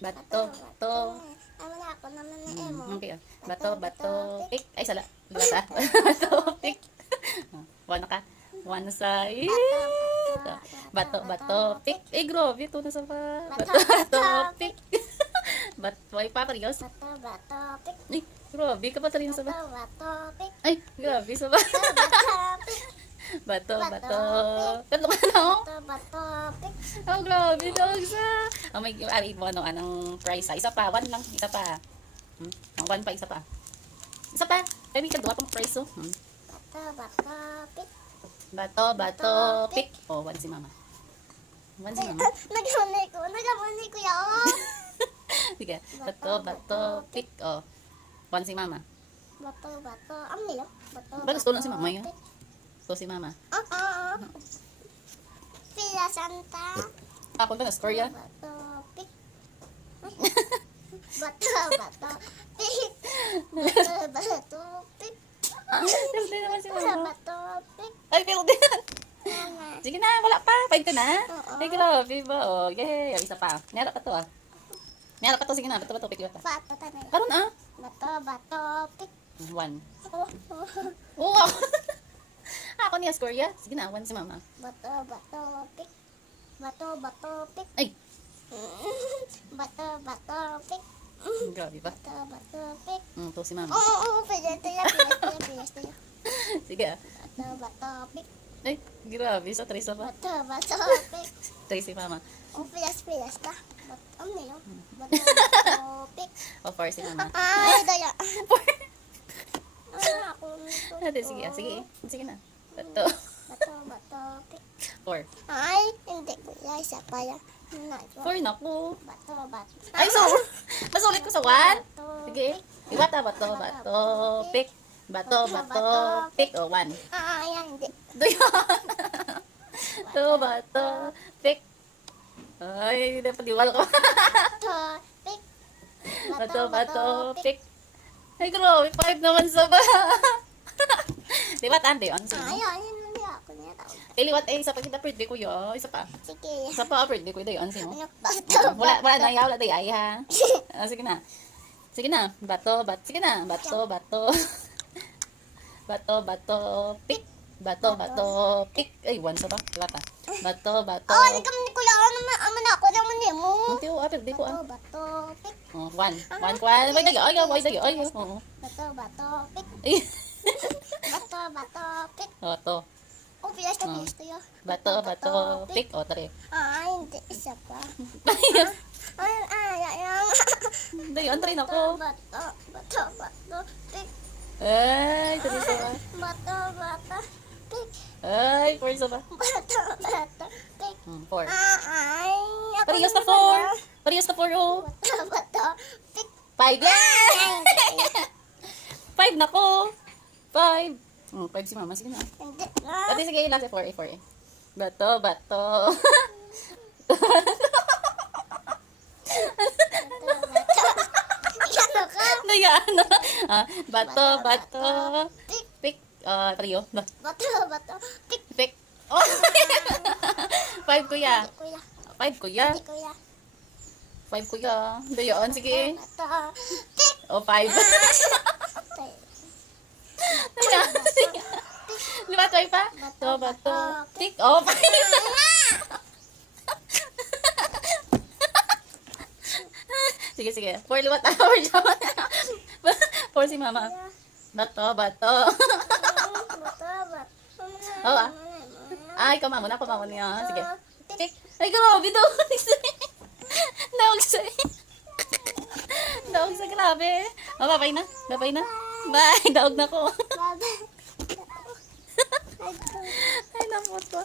Bato, bato. Ano na ako naman na emo. Okay, oh. Bato, bato, pick. Ay, sala. Bata. Bato, pick. One ka. One side. Bato, bato, pick. Eh, grabe. Ito na sa pa. Bato, bato, pick. Bato, ay, papariyos. Bato, bato, pick. Ay, grabe. Kapag rin sa Bato, ba? bato, pick. Ay, grabe sa ba? Bato, pick. Bato, bato. Tatlo ka na, oh. Bato, bato, pick. Oh, grabe. Dog sa. Oh, may ari mo, anong price, ha? Isa pa. One lang. Isa pa. One pa, isa pa. Isa pa. Kaya may kadwa pang price, oh. Bato, bato, pick. Bato, bato, pick. Oh, one si mama. One si mama. Nagamunay ko yan. Sige. Bato, bato, pick. Oh. One si mama. Bato, bato. Ang nila. Bato, Ba, gusto lang si mama yun? So, si mama. Pila Santa. Ako ba na score yan? Bato, pick. Bato, bato, pick. Bato, bato, pick. Hindi naman si mama. Bato, pick. Ay, pero din. Mama. Sige na, wala pa. Five ka na. Oo. Ay, grabe ba? Oh, yay. Isa pa. Meron pa to, ah. Meron pa to. Sige na. Bato, bato, pick. Bato. Bato, tanay. Karon, ah. Bato, bato, pick. One. Oh, Oo, ako. Ako niya score ya. Sige na, one si mama. Bato, bato, pick. Bato, bato, pick. Ay, Bato, bato, pick. grabe ba? Bato, bato, pick. To si mama. Oo, pwede. Tayo. Sige, ah. Bato, bato, pick. Ay, grabe. So, tres pa. Bato, bato, pick. Tres si mama. Oh, pilas ka. Bato, ano yun? Bato, bato, pick. O, four si mama. Ay, daya. Four. Ako nito. Ate, sige, ah. Sige. Sige na. Bato. Bato, bato, pick. Four. Ay, hindi ko yan. Isa pa yan. Four na ko. Bato, bato. Ay, so, masulit ko sa one. Bato, Sige. Iwata, bato, bato, pick. Bato, bato, pick. O, one. Yan, hindi. Doon. Bato, bato, pick. Ay, hindi pa diwal ko. Bato, pick. Bato, bato, pick. Ay, grabe. Five naman sa ba. Di ba, tante? Ano sa'yo? Ayun, hindi ako niya tawag. Iliwat eh, isa pa kita birthday ko yun. Isa pa. Sige. Isa pa, birthday ko yun. Ano sa'yo? Ano, bato, Wala na, yaw, wala tayo, ay ha. Sige na. Sige na. Bato, bato. Sige na. Bato, bato. Bato, bato, pick. Bato, bato, pick. Ay, one sa ba? Wala ta. Bato, bato. Oh, hindi kami ni Kuya. Ano ako naman niya mo. Hindi ko, birthday ko Bato, ah. bato, pick. Oh, one. One, one. Wait, dayo. Ay, wait, dayo. Ay, oo. Bato, bato, pick. Ay. Bato, bato, pick. Oh, to. Oh, pilas tayo. Bato, bato, pick. Oh, tari. Ay, hindi. Isa pa. Ay, Ay. dayo, antry na ko. Bato, bato, bato, pick. Ay, tari sa ba? Bato, bato, pick. Ay, four sa ba? Bato, bato, pick. Four. Ay, ako Parehas na naman four. na. Parehas na four, oh. Bato, bato, pick. Five. Yeah! Five na ko. Five. Five si mama. Sige na. Hindi na. Pati sige, last four. Four eh. Bato, bato. Ano ka? Nayaan na. Bato, bato. Pick. Pick. Trio. Bato, bato, pick. Pick. Oh. Five kuya. Hindi, kuya. Five kuya. Hindi, kuya. Five kuya. Dayon, sige. Bato, pick. Oh, five. Ayan, sige. Lima, try pa. Bato, bato. Pick. Oh, five. Sige, sige. Four, liwat. Four, four si mama. Bato, bato. Bato, bato. Oo, ah. Ay, kumamon na, kumamon niya. Sige. Pick. Ay, grabe daw. Dawag sa... Dawag sa grabe. Oh, babay na. Babay na. Bye. Dawag na ko. Baba. Ay, napot ko.